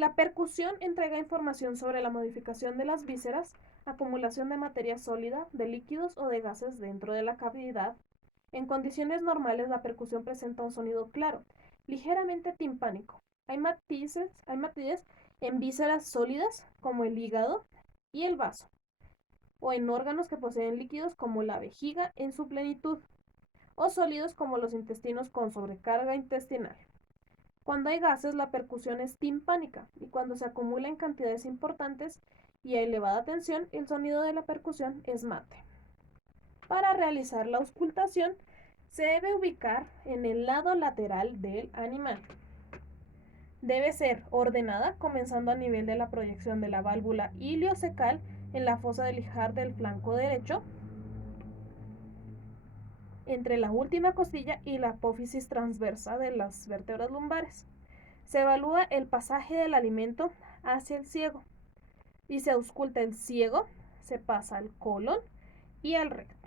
La percusión entrega información sobre la modificación de las vísceras, acumulación de materia sólida, de líquidos o de gases dentro de la cavidad. En condiciones normales la percusión presenta un sonido claro, ligeramente timpánico. Hay matices en vísceras sólidas como el hígado y el vaso, o en órganos que poseen líquidos como la vejiga en su plenitud, o sólidos como los intestinos con sobrecarga intestinal. Cuando hay gases, la percusión es timpánica y cuando se acumula en cantidades importantes y a elevada tensión, el sonido de la percusión es mate. Para realizar la auscultación, se debe ubicar en el lado lateral del animal. Debe ser ordenada, comenzando a nivel de la proyección de la válvula iliocecal en la fosa del ijar del flanco derecho, entre la última costilla y la apófisis transversa de las vértebras lumbares. Se evalúa el pasaje del alimento hacia el ciego y se ausculta el ciego, se pasa al colon y al recto.